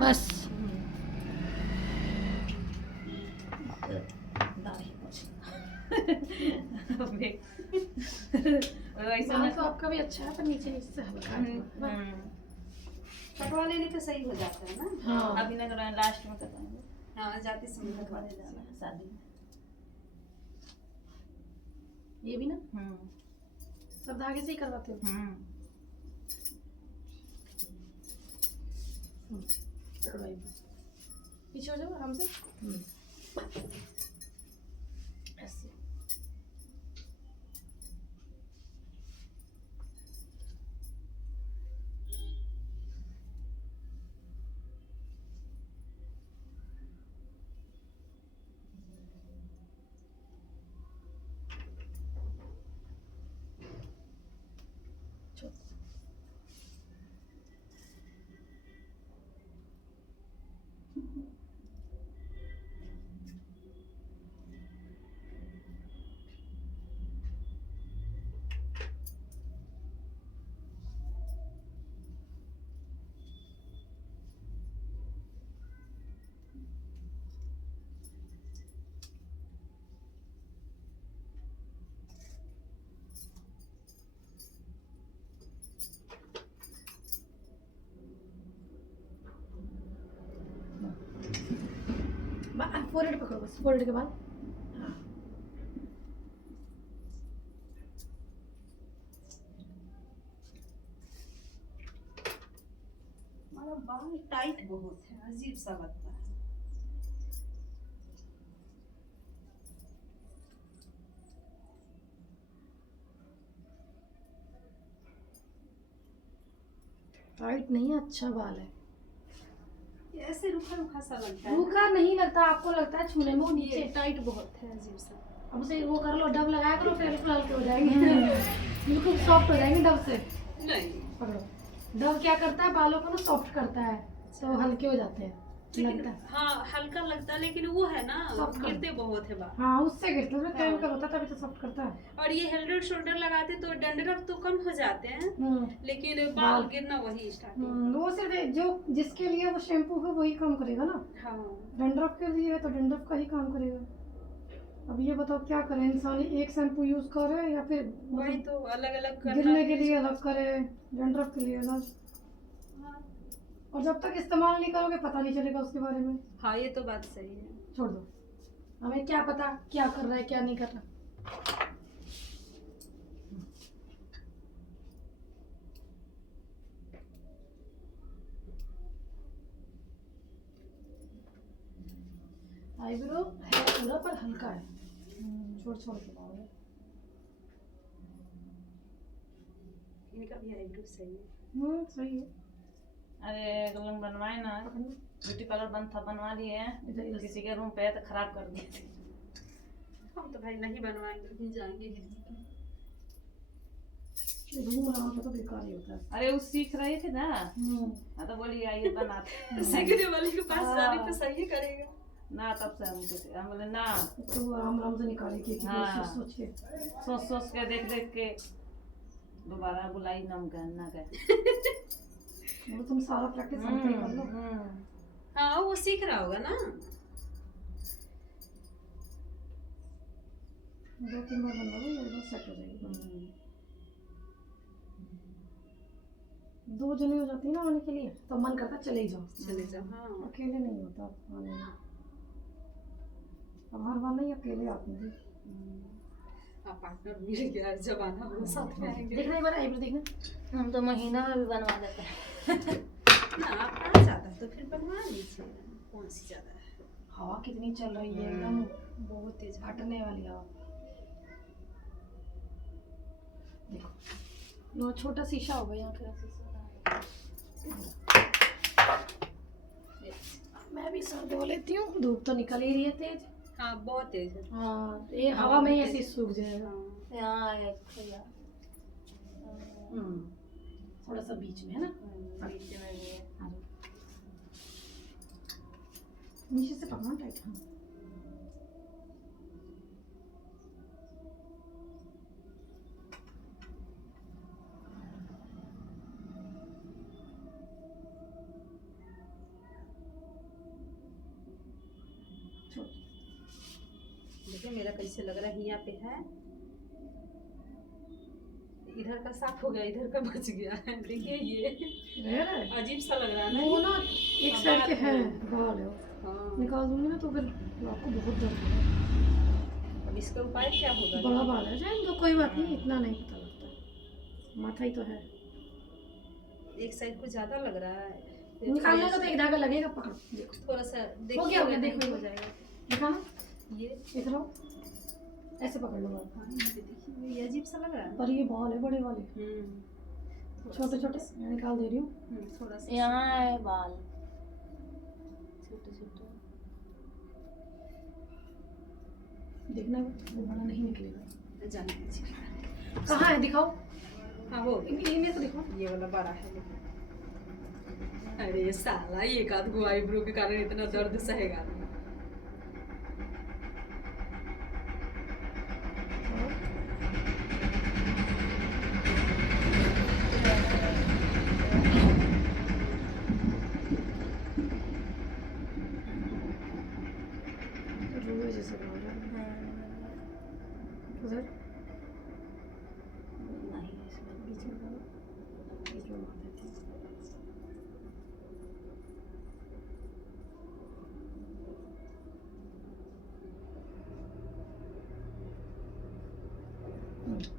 बस वैसे बाल ना तो आपका भी अच्छा है पर नीचे इससे हल्का है थोड़ा। कटवा लेने पे सही हो जाता है ना। हाँ अभी ना करवाएं, लास्ट में करवाएंगे। हाँ जाते समय कटवा करवाने लेना। जाना है शादी में। ये भी ना सब धागे से ही करवाते हो। करवाइए पीछे हो जाओ आराम से। ऐसे फोरहेड पकड़ो बस, फोरहेड के बाद हमारा बाल टाइट बहुत है, अजीब सा लगता है। टाइट नहीं है, अच्छा बाल है। ये ऐसे रूखा रूखा सा लगता है। रूखा नहीं लगता, आपको लगता है छूने में, वो नीचे ये टाइट बहुत है, अजीब सा। अब उसे वो कर लो, डब लगाया करो, फिर बिल्कुल हल्के हो जाएंगे। बिल्कुल सॉफ्ट हो जाएंगे डब से। नहीं पकड़ो, डब क्या करता है, बालों को ना सॉफ्ट करता है, तो हल्के हो जाते हैं। लेकिन लगता है हाँ हल्का लगता है, लेकिन वो है ना Soft कर। गिरते बहुत है बाल। हाँ उससे गिरते हैं, हाँ। केमिकल होता है तभी तो सॉफ्ट करता है। और ये हेड शोल्डर लगाते तो डंडरफ तो कम हो जाते हैं, लेकिन बाल बाल। गिरना वही स्टार्टिंग। वो सिर्फ जो जिसके लिए वो शैम्पू है वही काम करेगा ना। हाँ डंडरफ के लिए है तो डंडरफ का ही काम करेगा। अब ये बताओ क्या करें, इंसान एक शैम्पू यूज करे या फिर वही तो अलग अलग गिरने के लिए अलग करे, डंडरफ के लिए अलग। और जब तक इस्तेमाल नहीं करोगे पता नहीं चलेगा उसके बारे में। हाँ ये तो बात सही है। छोड़ दो, हमें क्या पता क्या कर रहा है क्या नहीं कर रहा। आईब्रो है पूरा पर हल्का है, छोड़ छोड़ के लाओगे। इनका भी आईब्रो सही है। सही है। अरे दुल्हन बनवाए ना, ब्यूटी पार्लर बंद था, बनवा लिए हैं। किसी के रूम पे तो खराब कर दिए थे। हम तो भाई नहीं बनवाएंगे, लेकिन जाएंगे ही। रूम बनाना तो बेकार ही होता है। अरे वो सीख रही थी ना, हाँ तो बोली आइए बनाते। सीखने वाले के पास जाने पे सही करेगा ना, तब से हम बोले ना, तो वो आराम आराम से निकालेगी कि हाँ। सोच के सोच सोच के देख के दोबारा बुलाई ना ना गए। वो तुम सारा प्रैक्टिस करके कर लो। हाँ वो सीख रहा होगा ना। 2-3 बार बनवाओ, ये एकदम सेट हो जाएगी। 2 जने हो जाती है ना आने के लिए, तो मन करता है चले जाओ। चले जाओ। हाँ अकेले नहीं होता आने में। अब हर बार नहीं अकेले आती थी। पार्टनर मिल गया जब आना वो साथ में आएंगे। देखना एक बार आईब्रो देखना। हम तो महीना में भी बनवा देते हैं। ना आप आ जाता तो फिर बनवा लीजिए, कौन सी ज्यादा है। हवा कितनी चल रही है, एकदम बहुत तेज फटने वाली हवा। देखो वो छोटा शीशा होगा यहाँ पे। मैं भी सर धो लेती हूँ, धूप तो निकल ही रही है तेज। हाँ बहुत तेज है। हाँ ये हवा में ही ऐसे सूख जाएगा। यहाँ एक थोड़ा सा बीच में है ना, बीच में भी है। नीचे से पकड़ना टाइट। हाँ मेरा कैसे लग रहा है, यहाँ पे है, इधर का साफ हो गया, इधर का बच गया है। देखिए ये रह रहा है अजीब सा लग रहा है वो ना। ना एक साइड के हैं बाल है हाँ, निकाल दूंगी ना तो फिर आपको बहुत दर्द होगा। अब इसका उपाय क्या होगा? बड़ा बाल है जाए तो कोई बात नहीं, इतना नहीं पता लगता, माथा ही तो है। एक साइड को ज्यादा लग रहा है, निकालने का तो एक धागा लगेगा, पकड़ो देखो थोड़ा सा हो देखिए, गया, देखो हो जाएगा। दिखाना ये इधर आओ, ऐसे पकड़ लो आप। हाँ, यहाँ पे देखिए, ये अजीब सा लग रहा है। पर ये बाल है बड़े वाले, छोटे छोटे मैं निकाल दे रही हूँ। थोड़ा सा यहाँ है बाल छोटे छोटे। देखना वो बड़ा नहीं निकलेगा। जाने दीजिए। कहाँ है दिखाओ, हाँ वो ये मेरे को दिखाओ। ये वाला बड़ा है। अरे साला, एक आध को आईब्रो के कारण इतना दर्द सहेगा। रुए जैसे बाल है उधर नहीं इसमें बीच में डालो, बीच में मार देती हूँ।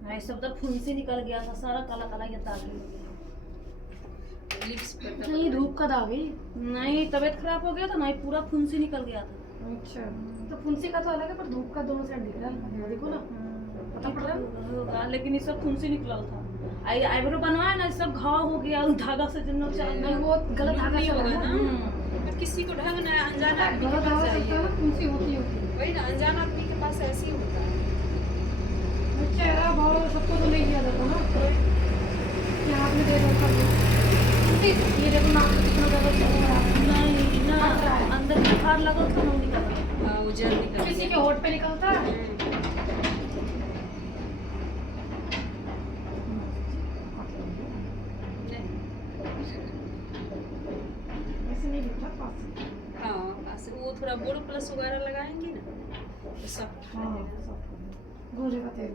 नहीं, सब तो फुंसी निकल गया था, सारा काला काला ये दाग हो गया। लिप्स पर नहीं धूप का दाग है। नहीं, तबीयत खराब हो गया था, नहीं पूरा फुंसी निकल गया था। अच्छा तो फुंसी का तो अलग है, पर धूप का दोनों साइड दिख रहा है, देखो ना पता पड़ रहा है। होगा, लेकिन ये सब फुंसी निकला था। आईब्रो बनवाया ना, सब घाव हो गया धागा से, जिन नहीं वो गलत धागा नहीं चला होगा है ना। ना, किसी को ढंग ना, अनजाना आदमी के गलत पास धागा चलता है जाइए। ना, फुंसी होती होगी। वही ना, अनजान आदमी के पास ऐसे ही होता है। चेहरा बाल सबको तो नहीं किया जाता ना, ये हाथ में दे दो कर दो। ये देखो नाक में कितना ज्यादा चल रहा है। नहीं ना, फट रहा है। अंदर बुखार लगा था, नहीं निकल गया। हाँ, वो जल निकल किसी के गया। होठ पे निकलता है। ऐसे नहीं दिखता पास से। हाँ, पास वो थोड़ा बोरो प्लस वगैरह लगाएंगे ना तो सब हाँ सब गोरे का तेल।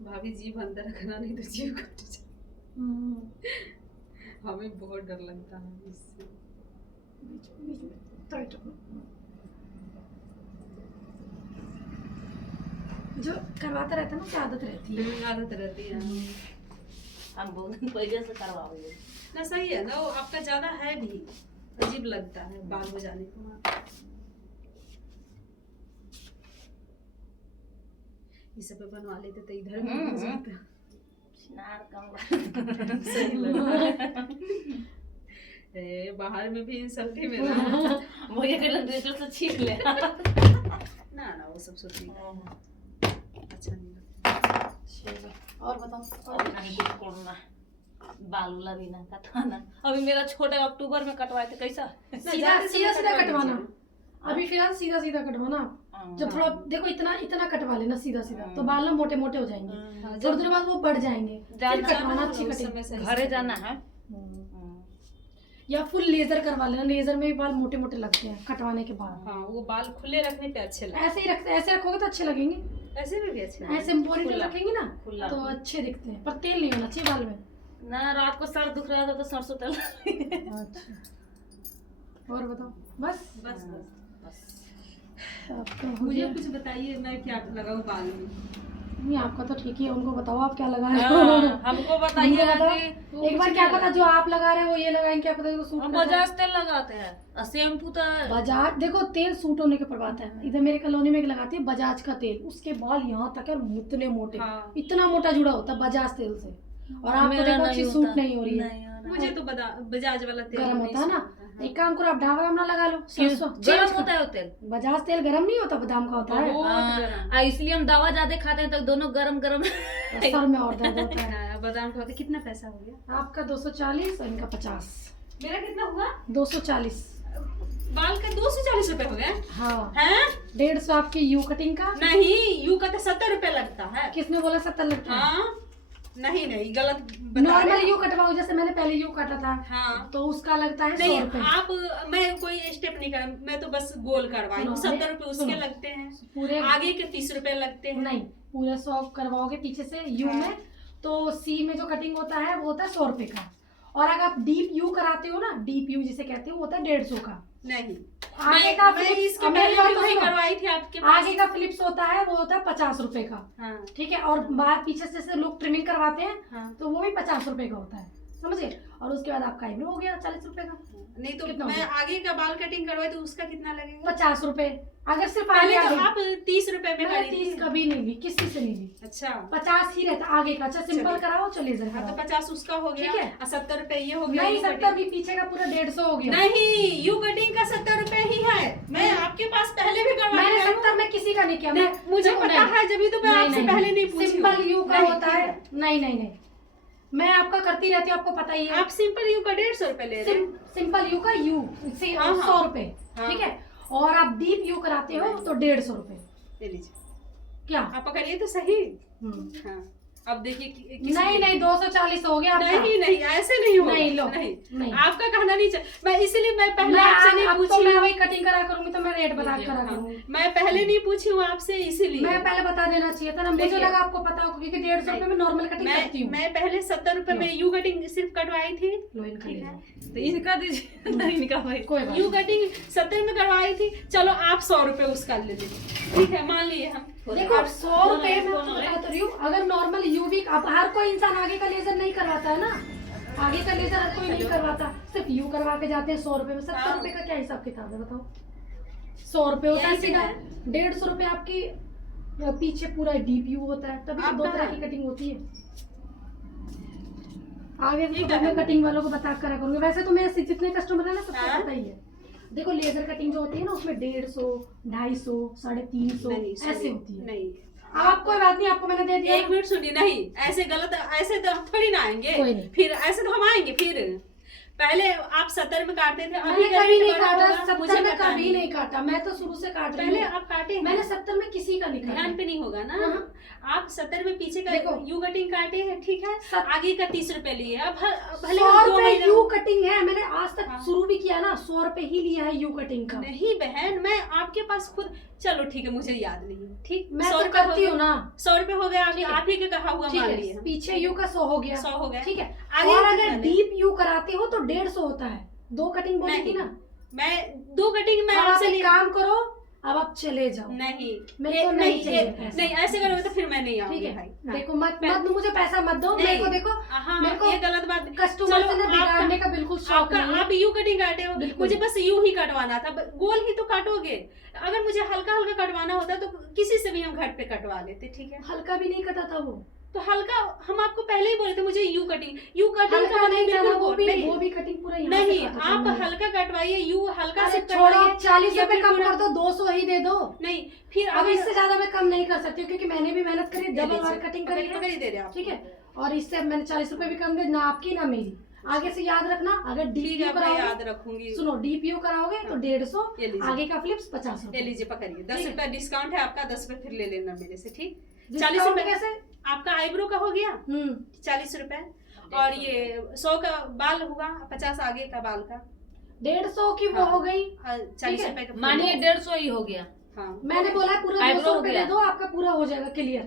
भाभी जीभ अंदर रखना, नहीं तो जीभ कट जाए। हमें बहुत डर लगता है इससे। बीच में टाइट रखो। जो करवाता रहता है ना उसकी आदत रहती है। आदत रहती है हम बहुत दिन पहले से करवाओगे ना। सही है ना, वो आपका ज्यादा है भी, अजीब लगता है बाल हो जाने के बाद। ये सब बनवा लेते तो इधर भी हो जाता। नार कम सही लगता है। बाहर में भी इंसल्टी में ना। वो ये कर लेते तो छीन ले। ना वो सब सोच अच्छा नहीं लगता। और बताओ और नहीं कुछ करना, बाल उला भी ना कटवाना। अभी मेरा छोटा अक्टूबर में कटवाए थे, कैसा सीधा सीधा सीधा कटवाना। अभी फिलहाल सीधा सीधा कटवाना। जब थोड़ा देखो इतना इतना कटवा लेना सीधा सीधा, तो बाल ना मोटे मोटे हो जाएंगे, थोड़ी देर बाद वो बढ़ जाएंगे, फिर कटवाना अच्छी कटिंग। घरे जाना है। या फुल लेजर करवा लेना, लेजर में भी बाल मोटे मोटे लगते हैं कटवाने के बाद। हाँ, वो बाल खुले रखने पे अच्छे लगते ऐसे ही रखते, ऐसे रखोगे तो अच्छे लगेंगे, हैं। ऐसे में भी अच्छे लगते हैं। ऐसे पोनीटेल रखेंगे ना खुला। तो अच्छे दिखते हैं, पर तेल नहीं होना चाहिए बाल में। ना रात को सर दुख रहा था तो सरसों तेल। अच्छा और बताओ बस बस बस आपका हो मुझे गया? कुछ बताइए, मैं क्या लगाऊं बाल में? नहीं आपका तो ठीक ही है, उनको बताओ आप क्या लगा रहे हो। हमको बताइए हमको बताओ। कि एक बार क्या पता जो आप लगा रहे हो ये लगाएं, क्या पता वो सूट हम कर जाए। बजाज तेल लगाते हैं और शैम्पू तो बजाज देखो तेल सूट होने के ऊपर बात है। इधर मेरे कॉलोनी में एक लगाती है बजाज का तेल, उसके बाल यहाँ तक है और इतने मोटे, हाँ। इतना मोटा जुड़ा होता है बजाज तेल से, और आपको मेरा देखो नहीं अच्छी होता। सूट नहीं हो रही है। मुझे तो बजाज वाला तेल गरम नहीं होता है ना, सूट होता है। एक काम करो आप डाबर आमला लगा लो। क्यों? सरसों गरम होता है वो तेल। बजाज तेल गरम नहीं होता, बादाम का होता है। बहुत गरम। इसलिए हम दवा ज्यादा खाते हैं तो दोनों गरम गरम। सर में और दर्द होता है। हाँ, बादाम का होता है। कितना पैसा हो गया? आपका 240 और इनका 50। मेरा कितना हुआ? 240। बाल का 240 रुपए हो गए हाँ हैं? 150 आपकी यू कटिंग का। नहीं, यू का तो 70 रुपए लगता है। किसने बोला 70 लगता है? हाँ नहीं नहीं, गलत बता रहे नॉर्मल हो। यू कटवाओ, जैसे मैंने पहले यू काटा था हाँ तो उसका लगता है 100 नहीं, रुपए। आप मैं कोई स्टेप नहीं कर, मैं तो बस गोल करवाई हूँ। सुनो, 70 रुपए उसके सुनो। लगते हैं, पूरे आगे के 30 रुपए लगते हैं। नहीं, पूरे 100 करवाओगे पीछे से यू हाँ। में, तो सी में जो कटिंग होता है वो होता है 100 रुपए का। और अगर आप डीप यू कराते हो ना, डीप यू जिसे कहते हो, वो होता है 150 का। नहीं, आगे का मैं फिलिप्स, इसके अब मेरी पहले बात भी तो वही सुनो। करवाई थी आपके पास। आगे का फिलिप्स होता है वो होता है 50 रुपए का। हाँ ठीक है, और बाहर पीछे से जैसे लोग ट्रिमिंग करवाते हैं हाँ। तो वो भी 50 रुपए का होता है, समझे। और उसके बाद आपका आईब्रो हो गया 40 रुपए का। नहीं तो कितना मैं होगा? आगे का बाल कटिंग करवाई तो उसका कितना लगेगा? 50 रुपए। अगर सिर्फ पहले आगे तो आप 30 रुपए में मैंने करी 30 थी। कभी नहीं ली, किसी से नहीं ली। अच्छा 50 ही रहता आगे का। अच्छा सिंपल चलिए। कराओ, चलिए लेजर हाँ तो कराओ। 50 उसका हो गया, ठीक है। और 70 रुपए ये हो गया। नहीं यू 70 कटिंग। भी, पीछे का पूरा 150 हो गया। नहीं, यू कटिंग का 70 रुपए ही है। मैं आपके पास पहले भी करवाई मैंने हूँ। 70 में किसी का नहीं किया। नहीं, मुझे देखो, पता नहीं। है, जब तो मैं आपसे पहले नहीं पूछी हूँ। सिंपल यू का नहीं, होता है। नहीं नहीं नहीं, मैं आपका करती रहती हूँ, आपको पता ही है। आप सिंपल यू का 150 रुपए ले रहे हैं। सिंपल यू का यू से हाँ, 100 रुपए। हाँ। ठीक है, और आप डीप यू कराते हो तो 150 रुपए। ले लीजिए, क्या? आप पकड़िए तो सही। हम्म। हाँ अब देखिए नहीं नहीं 240 हो गया आपका। नहीं नहीं, ऐसे नहीं होगा। नहीं लो, नहीं नहीं। आपका कहना नहीं चल, मैं इसीलिए मैं पहले मैं आपसे नहीं अब तो पूछी मैं हूँ। वही कटिंग करा करूंगी तो मैं रेट बता करा हाँ, करूंगी। मैं पहले नहीं पूछी हूँ आपसे, इसीलिए मैं पहले बता देना चाहिए था ना, मुझे देखिए। लगा आपको पता होगा, क्योंकि 150 रुपए में नॉर्मल कटिंग करती हूँ। मैं पहले 70 रुपए में यू कटिंग सिर्फ कटवाई थी। लो इनका ले ठीक है। लो। तो इनका दीजिए। नहीं इनका भाई कोई बात यू नहीं। कटिंग 70 में करवाई थी, चलो आप 100 रुपए उसका ले लीजिए। ठीक है, मान लिए हम। देखो 100 रुपए में आपको बता तो रही हूँ, अगर नॉर्मल यू भी, अब हर कोई इंसान आगे का लेजर नहीं करवाता है ना, आगे का लेजर हर कोई नहीं करवाता, सिर्फ यू करवा के जाते हैं 100 रुपए में। 70 रुपए का क्या हिसाब किताब है बताओ? 100 रुपए होता है यही सीधा। है। 150 रुपए आपकी पीछे पूरा डीप यू होता है, तभी तो आप 2 तरह कहाँ? की कटिंग होती है। आगे तो मैं कटिंग वालों को बता करा करूंगी। वैसे तो मेरे जितने कस्टमर है ना सबको हाँ। पता ही है। देखो लेजर कटिंग जो होती है ना, उसमें 150, 250, 350 नहीं ऐसे सुनिए, होती है। नहीं आप कोई बात नहीं, आपको मैंने दे दिया। एक मिनट सुनिए, नहीं ऐसे गलत, ऐसे तो हम थोड़ी ना आएंगे। कोई नहीं। फिर ऐसे तो हम आएंगे फिर। पहले आप 70 में काटते थे, अभी मैंने का कभी रेट नहीं बढ़ा काटा, होगा, 70 मुझे में पता कभी नहीं काटा। मैं तो शुरू से काट रही पहले हूँ। आप काटे हैं। मैंने 70 में किसी का नहीं ध्यान काटा। पे नहीं होगा ना। हाँ। आप 70 में पीछे का देखो। यू कटिंग काटे हैं, ठीक है। सत- आगे का 30 रुपए लिए, अब भले 100 हम 2 रुपए महीने। यू कटिंग है, मैंने आज तक हाँ। शुरू भी किया ना, 100 रुपए ही लिया है यू कटिंग का। नहीं बहन, मैं आपके पास खुद, चलो ठीक है, मुझे याद नहीं है। ठीक, मैं 100 तो रुपए हो करती गए। हूँ ना। 100 रुपए हो गए, ठीक है। आप ही के कहा हुआ ठीक मान है, लिए हम। पीछे यू का 100 हो गया। 100 हो गए। ठीक है, आगे और का अगर कितना है? डीप यू कराते हो तो 150 होता है। 2 कटिंग बोली थी नहीं, ना। मैं 2 कटिंग में अब आप आपसे एक नहीं। काम करो, अब आप चले जाओ। नहीं, मेरे ये को नहीं चाहिए ये- पैसा। नहीं ऐसे करोगे तो फिर मैं नहीं ठीक आऊंगी है, भाई। हाँ। देखो मत मुझे पैसा मत दो। मेरे नहीं। को देखो, हाँ, मेरे को ये गलत बात। कस्टमर चलो, से ना बिगाड़ने का बिल्कुल शौक आपका नहीं है। आप यू कटिंग काटे हो, बिल्कुल। मुझे बस यू ही कटवाना था, गोल ही तो काटोगे। अगर मुझे हल्का हल्का कटवाना होता तो किसी से भी हम घर पे कटवा लेते। ठीक है, हल्का भी नहीं कटा था वो। तो हल्का हम आपको पहले ही बोले थे, मुझे यू कटिंग हल्का नहीं था बिल्कुल वो भी, नहीं। वो भी कटिंग पूरा यहाँ से नहीं, काटा था आप मैंने। हल्का कटवाइए, यू हल्का से अरे छोड़ो, कटवाइए। 40 या रुपए फिर कम पूरा- कर दो, 200 ही दे दो। नहीं, फिर अब इससे ज्यादा मैं कम नहीं कर सकती हूँ, क्योंकि मैंने भी मेहनत करी, डबल वाली कटिंग करी है। पकड़ ही दे रहे आप। ठीक है, और इससे मैंने 40 रुपए भी कम दे, ना आपकी ना मेरी। आगे से याद रखना, अगर ठीक डीपीयू है, मैं कराओगे, याद रखूंगी। सुनो डीपीयू कराओगे तो 150, ये लीजिए। आगे का फ्लिप्स 50 ले रुपए। लीजिए, पकड़िए। 10 ठीक है। रुपए डिस्काउंट है आपका, 10 रुपए फिर ले लेना मेरे से। ठीक, 40 डिस्काउंट रुपए कैसे? आपका आईब्रो का हो गया 40 रुपए, और ये 100 का बाल हुआ, 50 आगे का बाल का। 150 की वो हाँ। हो गई। 40 रुपए का मानिए 150 ही हो गया। हाँ, मैंने बोला है पूरा आईब्रो 200 हो रुपए गया। दे दो, आपका पूरा हो जाएगा क्लियर।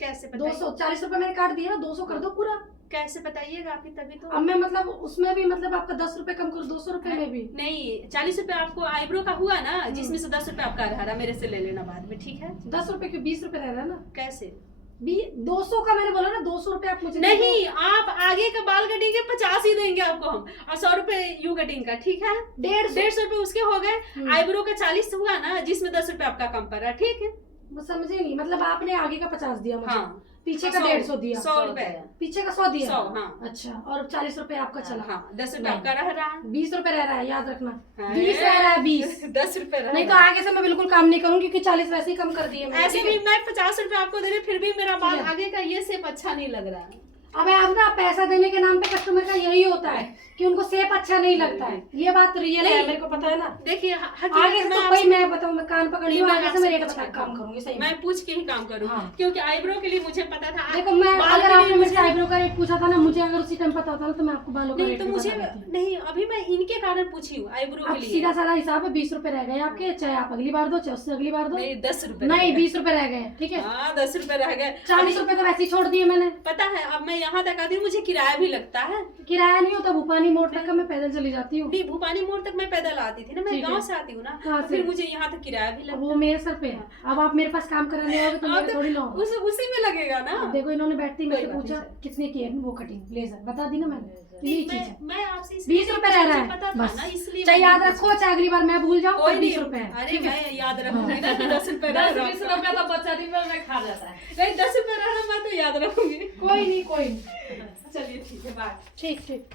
कैसे 200, 40 रुपए मैंने काट दिया, 200 कर दो पूरा। कैसे बताइएगा आप ही, तभी तो। अब मैं मतलब उसमें भी मतलब आपका 10 रुपए कम कर, 200 रुपए में भी। नहीं, 40 रुपए आपको आईब्रो का हुआ ना, जिसमें से 10 रुपए आपका रहा, मेरे से ले लेना बाद में। ठीक है, 10 रुपए क्यों, 20 रुपए रह रहा है ना। कैसे? 200 का मैंने बोला ना, 200 रुपए आप मुझे दे दो। नहीं, आप आगे का बाल कटिंग के 50 ही देंगे आपको हम, और 100 रुपए यू कटिंग का। ठीक है, 150 150 रुपए उसके हो गए। आईब्रो का 40 हुआ ना, जिसमें 10 रुपए आपका कम पड़ा। ठीक है, वो समझे नहीं, मतलब आपने आगे का 50 दिया मुझे, हाँ। पीछे का 150 दिया, 100 रुपए। पीछे का 100 दिया। 100, हाँ। अच्छा, और 40 रुपए आपका चला। हाँ, 10 रुपए नहीं। आपका रह रहा है। 20 रुपए रह रहा है, याद रखना। हाँ, 20 रह रहा है, 20। 10 रुपए रह नहीं तो रहा है। आगे से मैं बिल्कुल काम नहीं करूंगी, क्योंकि 40 वैसे ही कम कर दिए मैंने, ऐसे ठीक है? भी मैं 50 रुपए आपको दे रही, फिर भी मेरा बाल ठीक है। आगे का ये शेप अच्छा नहीं लग रहा है। अब आप ना पैसा देने के नाम पे कस्टमर का यही होता है कि उनको सेप अच्छा नहीं लगता है। ये बात रियल है, मेरे को पता है ना। देखिए आगे से तो भाई मैं बताऊं, मैं कान पकड़ लियो, आगे से मैं रेट बता काम करूंगी सही। मैं पूछ के ही काम करूँ, क्योंकि आईब्रो के लिए मुझे पता था। देखो मैं अगर आपने मुझे आईब्रो का रेट पूछा था ना, मुझे अगर उसी टाइम पता होता ना तो मैं आपको बालों का नहीं रेट तो भी मुझे बता देती। नहीं, अभी मैं इनके कारण पूछी हूँ आईब्रो के अब लिए। सीधा साधा हिसाब है, 20 रुपए रह गए आपके, चाहे आप अगली बार दो चाहे उससे अगली बार दो। नहीं 10 रुपए नहीं 20 रुपए रह गए, ठीक है। हाँ 10 रुपए रह गए। 40 रुपए तो वैसे ही छोड़ दिए मैंने। पता है अब मैं यहाँ तक आती हूँ, मुझे किराया भी लगता है। किराया नहीं होता, भूपानी मोड़ तक का मैं पैदल चली जाती हूँ। नहीं भूपानी मोड़ तक मैं पैदल आती थी ना, मैं ठीक है। गांव से आती हूँ ना, कहाँ तो से? फिर मुझे यहाँ तक किराया भी अब लगता वो मेरे सर पे है। अब आप मेरे पास काम कराने आओगे तो है। मेरे थोड़ी ना होगा। उसी में लगेगा ना। अब देखो इन्होंने बैठती कोई मेरे से बात पूछा नहीं कितने की है वो कटिंग ब्लेजर, बता दी ना मैंने, तो यही चीज है। मैं आपसे 20 रुपए रह रहा पता है था बस, ना, इसलिए चाहे मैंने याद पूछा। रखो चाहे अगली बार मैं भूल जाऊँ, कोई 20 नहीं, रुपए है। अरे मैं याद रखूंगी ना कि 10 रुपए रह रहा है। 10-20 रुपया तो बच्चा दिन भर में खा जाता है। नहीं 10 रुपए रहा मैं तो याद रखूंगी। कोई नहीं कोई नहीं। चलिए ठीक है, बाय। ठीक ठीक।